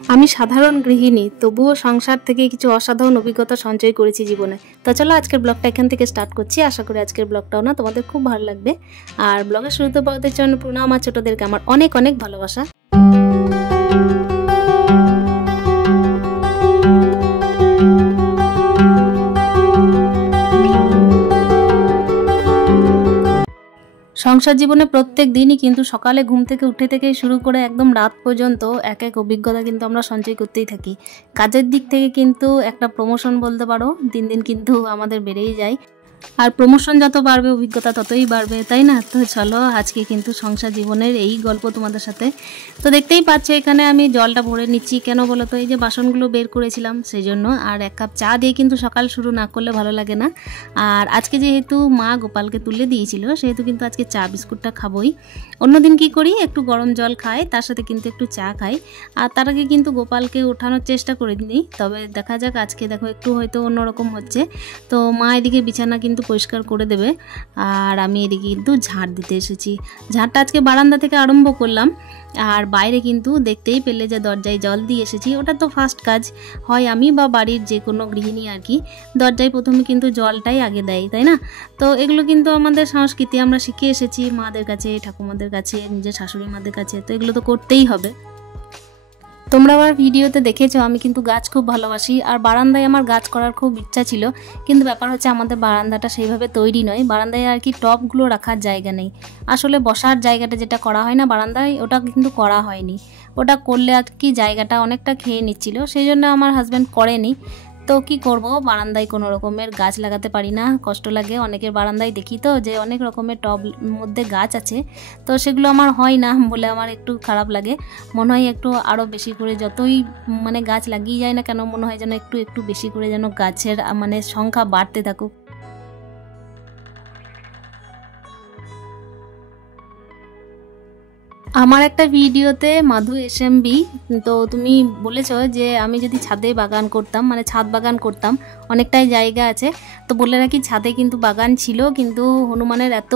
আমি সাধারণ গৃহিণী, তবুও সংসার থেকে কিছু অসাধারণ অভিজ্ঞতা সঞ্চয় করেছি জীবনে। তো চলো আজকের ব্লগটা এখান থেকে স্টার্ট করছি। আশা করি আজকের ব্লগটাও না তোমাদের খুব ভালো লাগবে। আর ব্লগের শুরুতে বলতে জন্য পুরো আমার ছোটদেরকে আমার অনেক অনেক ভালোবাসা। সংসার জীবনে প্রত্যেক দিনই কিন্তু সকালে ঘুম থেকে উঠে থেকে শুরু করে একদম রাত পর্যন্ত এক এক অভিজ্ঞতা কিন্তু আমরা সঞ্চয় করতেই থাকি। কাজের দিক থেকে কিন্তু একটা প্রমোশন বলতে পারো, দিন দিন কিন্তু আমাদের বেড়েই যায়। আর প্রমোশন যত বাড়বে অভিজ্ঞতা ততই বাড়বে, তাই না? তো চলো আজকে কিন্তু সংসার জীবনের এই গল্প তোমাদের সাথে। তো দেখতেই পাচ্ছ এখানে আমি জলটা ভরে নিচ্ছি। কেন বলো তো? এই যে বাসনগুলো বের করেছিলাম সেই জন্য। আর এক কাপ চা দিয়ে কিন্তু সকাল শুরু না করলে ভালো লাগে না। আর আজকে যেহেতু মা গোপালকে তুলে দিয়েছিল সেহেতু কিন্তু আজকে চা বিস্কুটটা খাবোই। অন্যদিন কি করি, একটু গরম জল খাই, তার সাথে কিন্তু একটু চা খাই। আর তার আগে কিন্তু গোপালকে ওঠানোর চেষ্টা করে নিই। তবে দেখা যাক, আজকে দেখো একটু হয়তো অন্যরকম হচ্ছে। তো মা এদিকে বিছানা কিন্তু পরিষ্কার করে দেবে, আর আমি এদিকে কিন্তু ঝাড় দিতে এসেছি। ঝাড়টা আজকে বারান্দা থেকে আরম্ভ করলাম। আর বাইরে কিন্তু দেখতেই পেলে যে দরজায় জল দিয়ে এসেছি। ওটা তো ফার্স্ট কাজ হয়, আমি বা বাড়ির যে কোনো গৃহিণী আর কি, দরজায় প্রথমে কিন্তু জলটাই আগে দেয়, তাই না? তো এগুলো কিন্তু আমাদের সংস্কৃতি, আমরা শিখে এসেছি মাদের কাছে, ঠাকুমাদের কাছে, নিজের শাশুড়ি মাদের কাছে। তো এগুলো তো করতেই হবে। তোমরা আমার ভিডিওতে দেখেছো আমি কিন্তু গাছ খুব ভালোবাসি। আর বারান্দায় আমার গাছ করার খুব ইচ্ছা ছিল, কিন্তু ব্যাপার হচ্ছে আমাদের বারান্দাটা সেইভাবে তৈরি নয়। বারান্দায় আর কি টবগুলো রাখার জায়গা নেই। আসলে বসার জায়গাটা যেটা করা হয় না বারান্দায়, ওটা কিন্তু করা হয়নি। ওটা করলে আর কি জায়গাটা অনেকটা খেয়ে নিচ্ছিল, সেই জন্য আমার হাজব্যান্ড করেনি। তো কি করব, বারান্দায় কোনো রকমের গাছ লাগাতে পারি না, কষ্ট লাগে। অনেকের বারান্দায় দেখি তো যে অনেক রকমের টব মধ্যে গাছ আছে, তো সেগুলো আমার হয় না বলে আমার একটু খারাপ লাগে। মনে হয় একটু আরও বেশি করে, যতই মানে গাছ লাগিয়ে যায় না কেন, মনে হয় যেন একটু একটু বেশি করে যেন গাছের মানে সংখ্যা বাড়তে থাকুক। আমার একটা ভিডিওতে মাধু এসএমবি, তো তুমি বলেছো যে আমি যদি ছাদে বাগান করতাম, মানে ছাদ বাগান করতাম, অনেকটাই জায়গা আছে। তো বলে রাখি ছাদে কিন্তু বাগান ছিল, কিন্তু হনুমানের এত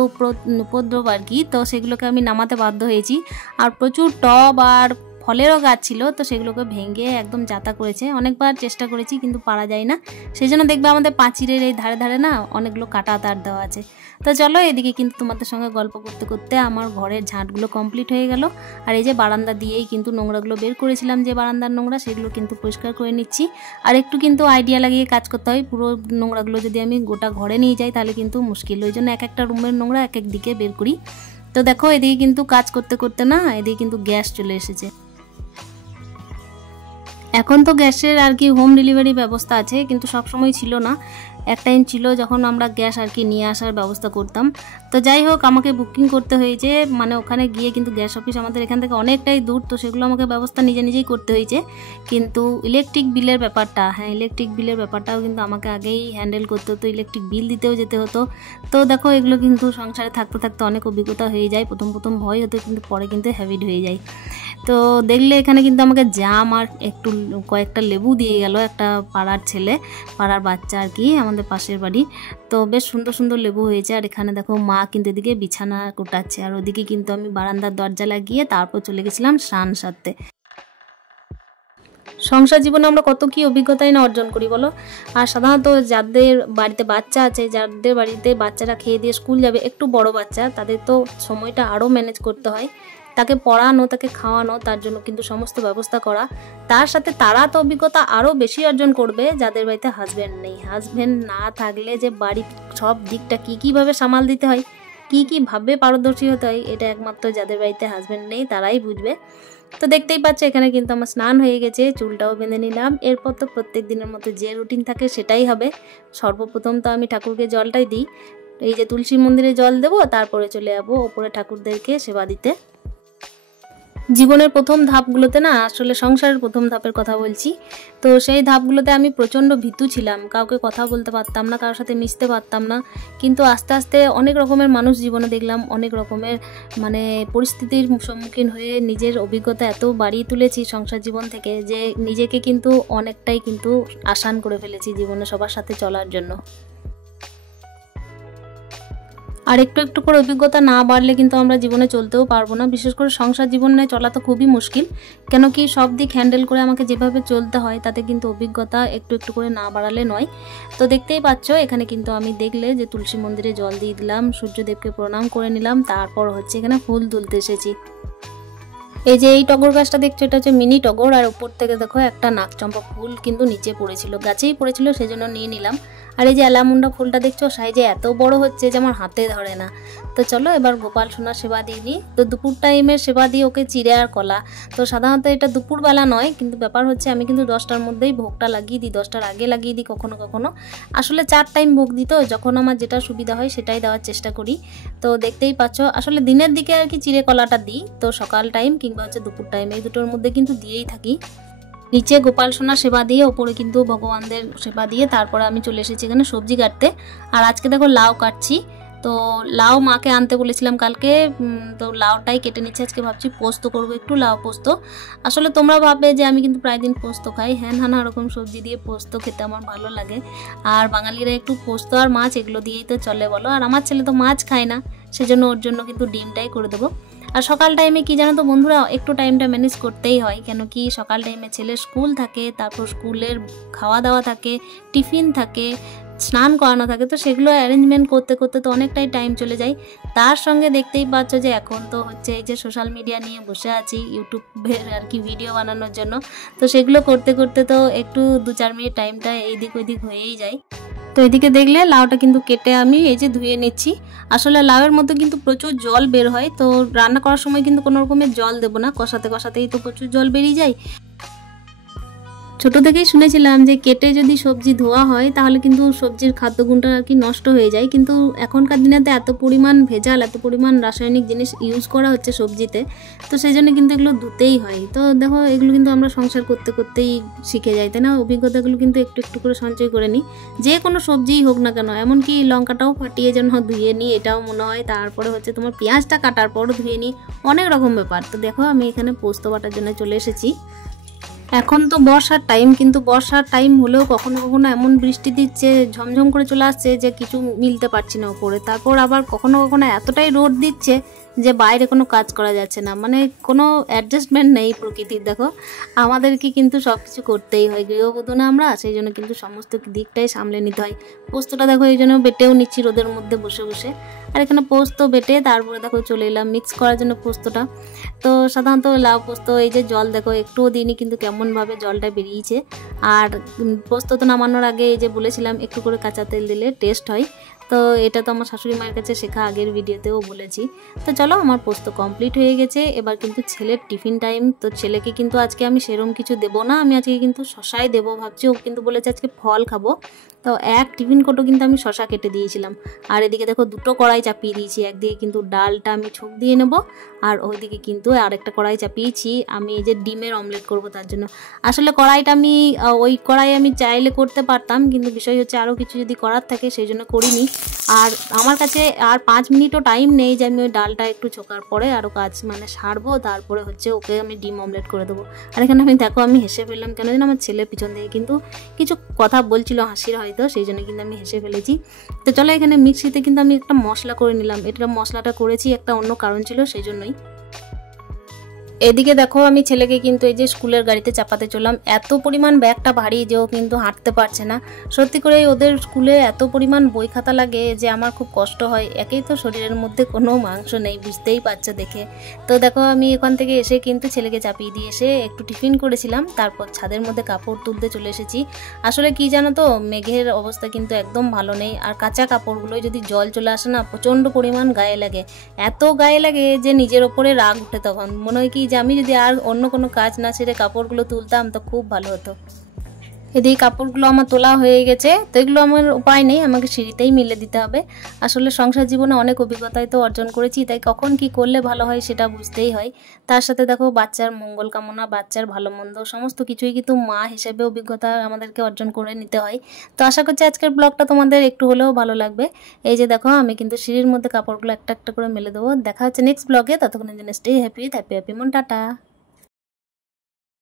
উপদ্রব আর কি, তো সেগুলোকে আমি নামাতে বাধ্য হয়েছি। আর প্রচুর টব আর ফলেরও গাছ ছিল, তো সেগুলোকে ভেঙে একদম যাতা করেছে। অনেকবার চেষ্টা করেছি কিন্তু পারা যায় না। সেই জন্য দেখবে আমাদের পাঁচিরের এই ধারে ধারে না অনেকগুলো কাটা তার দেওয়া আছে। তো চলো এদিকে কিন্তু তোমাদের সঙ্গে গল্প করতে করতে আমার ঘরের ঝাঁটগুলো কমপ্লিট হয়ে গেল। আর এই যে বারান্দা দিয়েই কিন্তু নোংরাগুলো বের করেছিলাম, যে বারান্দার নোংরা, সেগুলো কিন্তু পরিষ্কার করে নিচ্ছি। আর একটু কিন্তু আইডিয়া লাগিয়ে কাজ করতে হয়। পুরো নোংরাগুলো যদি আমি গোটা ঘরে নিয়ে যাই তাহলে কিন্তু মুশকিল। ওই জন্য এক একটা রুমের নোংরা এক এক দিকে বের করি। তো দেখো এদিকে কিন্তু কাজ করতে করতে না এদিকে কিন্তু গ্যাস চলে এসেছে। এখন তো গ্যাসের আর কি হোম ডেলিভারি ব্যবস্থা আছে, কিন্তু সব সময় ছিল না। এক টাইম ছিল যখন আমরা গ্যাস আর কি নিয়ে আসার ব্যবস্থা করতাম। তো যাই হোক, আমাকে বুকিং করতে হয়েছে, মানে ওখানে গিয়ে কিন্তু গ্যাস অফিস আমাদের এখান থেকে অনেকটাই দূর, তো সেগুলো আমাকে ব্যবস্থা নিজেই করতে হয়েছে। কিন্তু ইলেকট্রিক বিলের ব্যাপারটা, হ্যাঁ ইলেকট্রিক বিলের ব্যাপারটাও কিন্তু আমাকে আগেই হ্যান্ডেল করতে হতো, ইলেকট্রিক বিল দিতেও যেতে হতো। তো দেখো এগুলো কিন্তু সংসারে থাকতে থাকতে অনেক অভিজ্ঞতা হয়ে যায়। প্রথম প্রথম ভয় হতো, কিন্তু পরে কিন্তু হ্যাবিট হয়ে যায়। তো দেখলে এখানে কিন্তু আমাকে জাম আর একটু কয়েকটা লেবু দিয়ে গেল একটা পাড়ার ছেলে, পাড়ার বাচ্চা আর কি, আমাদের পাশের বাড়ি। তো বেশ সুন্দর সুন্দর লেবু হয়েছে। আর এখানে দেখো মা কিন্তু এদিকে বিছানা কোটাচ্ছে, আর ওদিকে কিন্তু আমি বারান্দার দরজা লাগিয়ে তারপর চলে গেছিলাম স্নান সারতে। সংসার জীবনে আমরা কত কি অভিজ্ঞতাই না অর্জন করি বলো। আর সাধারণত যাদের বাড়িতে বাচ্চা আছে, যাদের বাড়িতে বাচ্চারা খেয়ে দিয়ে স্কুল যাবে, একটু বড় বাচ্চা, তাদের তো সময়টা আরও ম্যানেজ করতে হয়। তাকে পড়ানো, তাকে খাওয়ানো, তার জন্য কিন্তু সমস্ত ব্যবস্থা করা। তার সাথে তারা তো অভিজ্ঞতা আরও বেশি অর্জন করবে যাদের বাড়িতে হাজব্যান্ড নেই। হাজব্যান্ড না থাকলে যে বাড়ির সব দিকটা কীভাবে সামাল দিতে হয়, কীভাবে পারদর্শী হতে হয়, এটা একমাত্র যাদের বাড়িতে হাজব্যান্ড নেই তারাই বুঝবে। তো দেখতেই পাচ্ছ এখানে কিন্তু আমার স্নান হয়ে গেছে, চুলটাও বেঁধে নিলাম। এরপর তো প্রত্যেক দিনের মতো যে রুটিন থাকে সেটাই হবে। সর্বপ্রথম তো আমি ঠাকুরকে জলটাই দিই, এই যে তুলসী মন্দিরে জল দেবো, তারপরে চলে যাবো ওপরে ঠাকুরদেরকে সেবা দিতে। জীবনের প্রথম ধাপগুলোতে না, আসলে সংসারের প্রথম ধাপের কথা বলছি, তো সেই ধাপগুলোতে আমি প্রচণ্ড ভীতু ছিলাম। কাউকে কথা বলতে পারতাম না, কারোর সাথে মিশতে পারতাম না। কিন্তু আস্তে আস্তে অনেক রকমের মানুষ জীবনে দেখলাম, অনেক রকমের মানে পরিস্থিতির সম্মুখীন হয়ে নিজের অভিজ্ঞতা এত বাড়িয়ে তুলেছি সংসার জীবন থেকে, যে নিজেকে কিন্তু অনেকটাই কিন্তু আসান করে ফেলেছি জীবনে সবার সাথে চলার জন্য। আর একটু একটু করে অভিজ্ঞতা না বাড়লে কিন্তু আমরা জীবনে চলতেও পারবো না। বিশেষ করে সংসার জীবনে চলা তো খুবই মুশকিল, কেন কি সব দিক হ্যান্ডেল করে আমাকে যেভাবে চলতে হয় তাতে কিন্তু অভিজ্ঞতা একটু একটু করে না বাড়ালে নয়। তো দেখতেই পাচ্ছ এখানে কিন্তু আমি দেখলে যে তুলসী মন্দিরে জল দিয়ে দিলাম, সূর্যদেবকে প্রণাম করে নিলাম, তারপর হচ্ছে এখানে ফুল তুলতে এসেছি। এই যে এই টগর গাছটা দেখছো, এটা হচ্ছে মিনি টগর, আর উপর থেকে দেখো একটা নাকচম্পা ফুল কিন্তু নিচে পড়েছিল, গাছেই পড়েছিল, সেজন্য নিয়ে নিলাম। আর এই যে অ্যালামুন্ডা ফুলটা দেখছো সাইজে এত বড় হচ্ছে যে আমার হাতে ধরে না। তো চলো এবার গোপাল সোনার সেবা দিয়ে নিই। তো দুপুর টাইমের সেবা দিয়ে ওকে চিড়ে আর কলা। তো সাধারণত এটা দুপুরবেলা নয়, কিন্তু ব্যাপার হচ্ছে আমি কিন্তু 10টার মধ্যেই ভোগটা লাগিয়ে দিই, 10টার আগে লাগিয়ে দিই কখনো কখনো। আসলে 4 টাইম ভোগ দিই, তো যখন আমার যেটা সুবিধা হয় সেটাই দেওয়ার চেষ্টা করি। তো দেখতেই পাচ্ছ আসলে দিনের দিকে আর কি চিড়ে কলাটা দিই, তো সকাল টাইম কিংবা হচ্ছে দুপুর টাইম এই দুটোর মধ্যে কিন্তু দিয়েই থাকি। নিচে গোপাল সোনার সেবা দিয়ে ওপরে কিন্তু ভগবানদের সেবা দিয়ে তারপরে আমি চলে এসেছি এখানে সবজি কাটতে। আর আজকে দেখো লাউ কাটছি। তো লাউ মাকে আনতে বলেছিলাম কালকে, তো লাউটাই কেটে নিচ্ছি আজকে। ভাবছি পোস্ত করবো, একটু লাউ পোস্ত। আসলে তোমরা ভাববে যে আমি কিন্তু প্রায় দিন পোস্ত খাই, হ্যাঁ নানা রকম সবজি দিয়ে পোস্ত খেতে আমার ভালো লাগে। আর বাঙালিরা একটু পোস্ত আর মাছ এগুলো দিয়েই তো চলে বলো। আর আমার ছেলে তো মাছ খায় না, সেজন্য ওর জন্য কিন্তু ডিমটাই করে দেবো। আর সকাল টাইমে কি জানো তো বন্ধুরা, একটু টাইমটা ম্যানেজ করতেই হয়, কেন কি সকাল টাইমে ছেলের স্কুল থাকে, তারপর স্কুলের খাওয়া দাওয়া থাকে, টিফিন থাকে, স্নান করানো থাকে, তো সেগুলো অ্যারেঞ্জমেন্ট করতে করতে তো অনেকটাই টাইম চলে যায়। তার সঙ্গে দেখতেই পাচ্ছ যে এখন তো হচ্ছে এই যে সোশ্যাল মিডিয়া নিয়ে বসে আছি ইউটিউবের আর কি ভিডিও বানানোর জন্য। তো সেগুলো করতে করতে তো একটু 2-4 মিনিট টাইমটা এইদিক ওইদিক হয়েই যায়। তো এদিকে দেখলে লাউটা কিন্তু কেটে আমি এই যে ধুয়ে নিচ্ছি। আসলে লাউয়ের মধ্যে কিন্তু প্রচুর জল বের হয়, তো রান্না করার সময় কিন্তু কোনো রকমের জল দেবো না, কষাতে কষাতেই তো প্রচুর জল বেরিয়ে যায়। ছোট থেকেই শুনেছিলাম যে কেটে যদি সবজি ধোয়া হয় তাহলে কিন্তু সবজির খাদ্যগুণটা আর কি নষ্ট হয়ে যায়, কিন্তু এখনকার দিনেতে এত পরিমাণ ভেজাল, এত পরিমাণ রাসায়নিক জিনিস ইউজ করা হচ্ছে সবজিতে, তো সেই জন্য কিন্তু এগুলো ধুতেই হয়। তো দেখো এগুলো কিন্তু আমরা সংসার করতে করতেই শিখে যাই, তাই না? অভিজ্ঞতাগুলো কিন্তু একটু একটু করে সঞ্চয় করে নিই, যে কোনো সবজিই হোক না কেন। এমনকি লঙ্কাটাও ফাটিয়ে যেন ধুয়ে নিই এটাও মনে হয়, তারপরে হচ্ছে তোমার পেঁয়াজটা কাটার পরও ধুয়ে নিই, অনেক রকম ব্যাপার। তো দেখো আমি এখানে পোস্ত বাটার জন্য চলে এসেছি। এখন তো বর্ষার টাইম, কিন্তু বর্ষার টাইম হলেও কখনো কখনো এমন বৃষ্টি দিচ্ছে, ঝমঝম করে চলে আসছে যে কিছু মিলতে পারছি না উপরে। তারপর আবার কখনো কখনো এতটাই রোদ দিচ্ছে যে বাইরে কোনো কাজ করা যাচ্ছে না, মানে কোনো অ্যাডজাস্টমেন্ট নেই প্রকৃতির। দেখো আমাদেরকে কিন্তু সব কিছু করতেই হয়, গৃহবধূ না আমরা, সেই জন্য কিন্তু সমস্ত দিকটাই সামলে নিতে হয়। পোস্তটা দেখো এই জন্য বেটেও নিচ্ছি রোদের মধ্যে বসে বসে। আর এখানে পোস্ত বেটে তারপরে দেখো চলে এলাম মিক্স করার জন্য পোস্তটা। তো সাধারণত লাউ পোস্ত এই যে জল দেখো একটুও দিইনি, কিন্তু কেমনভাবে জলটা বেরিয়েছে। আর পোস্ত তো নামানোর আগে এই যে বলেছিলাম একটু করে কাঁচা তেল দিলে টেস্ট হয়, তো এটা তো আমার শাশুড়ি মায়ের কাছে শেখা, আগের ভিডিওতেও বলেছি। তো চলো আমার পোস্ত কমপ্লিট হয়ে গেছে, এবার কিন্তু ছেলের টিফিন টাইম। তো ছেলেকে কিন্তু আজকে আমি সেরম কিছু দেবো না, আমি আজকে কিন্তু শশাই দেবো ভাবছি। ও কিন্তু বলেছে আজকে ফল খাবো, তো এক টিফিন কোটো কিন্তু আমি শশা কেটে দিয়েছিলাম। আর এদিকে দেখো দুটো কড়াই চাপিয়ে দিয়েছি, একদিকে কিন্তু ডালটা আমি ছোক দিয়ে নেব, আর ওইদিকে কিন্তু আরেকটা কড়াই চাপিয়েছি আমি এই যে ডিমের অমলেট করব তার জন্য। আসলে কড়াইটা আমি ওই কড়াই আমি চাইলে করতে পারতাম, কিন্তু বিষয় হচ্ছে আরও কিছু যদি করার থাকে সেই জন্য করিনি। আর আমার কাছে আর 5 মিনিটও টাইম নেই যে আমি ওই ডালটা একটু ছোকার পরে আরও কাজ মানে সারবো, তারপরে হচ্ছে ওকে আমি ডিম অমলেট করে দেবো। আর এখানে আমি দেখো আমি হেসে ফেললাম, কেন যেন আমার ছেলের পিছন থেকে কিন্তু কিছু কথা বলছিল হাসির হয়তো, সেই জন্য কিন্তু আমি হেসে ফেলেছি। তো চলো এখানে মিক্সিতে কিন্তু আমি একটা মশলা করে নিলাম, এটা মশলাটা করেছি একটা অন্য কারণ ছিল সেই জন্যই। এদিকে দেখো আমি ছেলেকে কিন্তু এই যে স্কুলের গাড়িতে চাপাতে চললাম, এত পরিমাণ ব্যাগটা ভারী যে ও কিন্তু হাঁটতে পারছে না। সত্যি করে ওদের স্কুলে এত পরিমাণ বই খাতা লাগে যে আমার খুব কষ্ট হয়, একেই তো শরীরের মধ্যে কোনো মাংস নেই, বুঝতেই পারছো দেখে। তো দেখো আমি এখান থেকে এসে কিন্তু ছেলেকে চাপিয়ে দিয়ে এসে একটু টিফিন করেছিলাম, তারপর ছাদের মধ্যে কাপড় তুলতে চলে এসেছি। আসলে কি জানো তো, মেঘের অবস্থা কিন্তু একদম ভালো নেই, আর কাঁচা কাপড়গুলোয় যদি জল চলে আসে না প্রচণ্ড পরিমাণ গায়ে লাগে, এত গায়ে লাগে যে নিজের ওপরে রাগ উঠে, তখন মনে হয় কি যে আমি যদি আর অন্য কোনো কাজ না ছেড়ে কাপড়গুলো তুলতাম তো খুব ভালো হতো। এদিকে কাপড়গুলো আমার তোলা হয়ে গেছে, তো এগুলো আমার উপায় নেই, আমাকে সিঁড়িতেই মিলে দিতে হবে। আসলে সংসার জীবনে অনেক অভিজ্ঞতাই তো অর্জন করেছি, তাই কখন কি করলে ভালো হয় সেটা বুঝতেই হয়। তার সাথে দেখো বাচ্চার মঙ্গল কামনা, বাচ্চার ভালো মন্দ সমস্ত কিছুই কিন্তু মা হিসেবে অভিজ্ঞতা আমাদেরকে অর্জন করে নিতে হয়। তো আশা করছি আজকের ব্লগটা তোমাদের একটু হলেও ভালো লাগবে। এই যে দেখো আমি কিন্তু সিঁড়ির মধ্যে কাপড়গুলো একটা একটা করে মেলে দেবো। দেখা হচ্ছে নেক্সট ব্লগে, ততক্ষণের জন্য স্টে হ্যাপি, হ্যাপি হ্যাপি মন, টাটা।